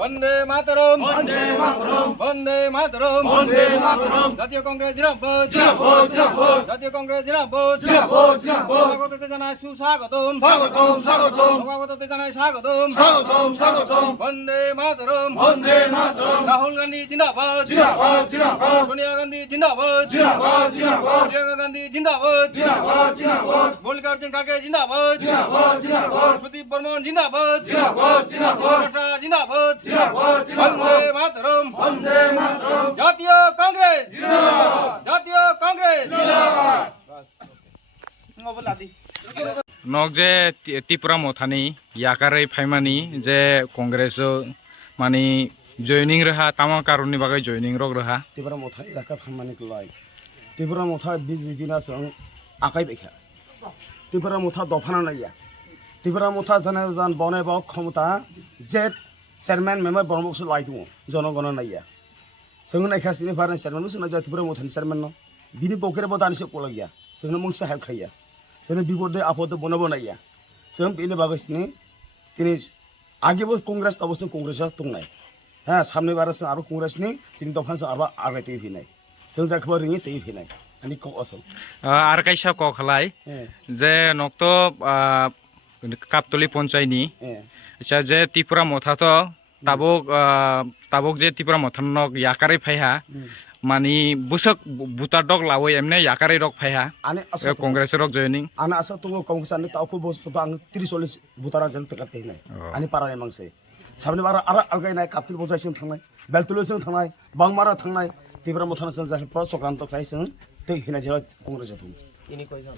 বন্দে মাতরম বন্দে মাতরম বন্দে মাতরম বন্দে মাতরম জাতীয় কংগ্রেস জিন্দাবাদ জিন্দাবাদ জিন্দাবাদ জাতীয় কংগ্রেস জিন্দাবাদ জিন্দাবাদ জিন্দাবাদ স্বাগততে জানাই সুস্বাগতম স্বাগতম স্বাগতম স্বাগততে জানাই স্বাগতম স্বাগতম স্বাগতম বন্দে মাতরম বন্দে মাতরম রাহুল গান্ধী জিন্দাবাদ জিন্দাবাদ জিন্দাবাদ সোনিয়া গান্ধী জিন্দাবাদ জিন্দাবাদ জিন্দাবাদ প্রিয়াঙ্কা গান্ধী জিন্দাবাদ জিন্দাবাদ জিন্দাবাদ মল্লিকার্জুন খাড়গে জিন্দাবাদ জিন্দাবাদ জিন্দাবাদ সুদীপ বর্মন জিন্দাবাদ জিন্দাবাদ জিন্দাবাদ আশা জিন্দাবাদ জিন্দাবাদ বন্দে মাতরম বন্দে মাতরম জাতীয় কংগ্রেস জিন্দাবাদ জাতীয় কংগ্রেস জিন্দাবাদ nok je Tipra Mothani Yakarui Phaimani je Congress mani joining raha tama karoni bagai joining rok raha Tipra Motha Yakar Phaimani klai Tipra Motha BJP na sang akai bekha Tipra Motha dofana naiya Tipra Motha jane jan bone ba khamta je chairman member bormoksu lai tu jonogona naiya sung naikha sini faran chairman suna ja Tipra Motha chairman no bini bokere bo dani se kolagya sung mungsa help khaya sung bipode apode bonobo naiya sung bini bagasni tini আগে বল কংগ্রেস অবশ্য কংগ্রেস তুংনাই হ্যাঁ সামনে বার আরো কংগ্রেস নি তিনি দফান আরো আগে তেই ফিনাই जों जाखबर रिङि तेई फैनाय आनि क असल ar kaisa ko khlai je nok to kaptoli ponchayni acha je Tipra Motha to tabok je Tipra Motha nok Yakarui phaiha mani busok butar dog lawoi emne Yakarui rok phaiha आने congress rok joining आना असर तो कांग्रेस आने ताको बस तो आं 30 बुतारा जन तक तेनाय आनि पाराय मांगसे सामने बारा आरो आलगायनाय कापतिल बजायसिम थांनाय बेलतुलसिम थांनाय बांमारा थांनाय Tipra Motha जों जाखै सक्रान्त खायसों तेई फैनाय जे कंग्रेस जाथुम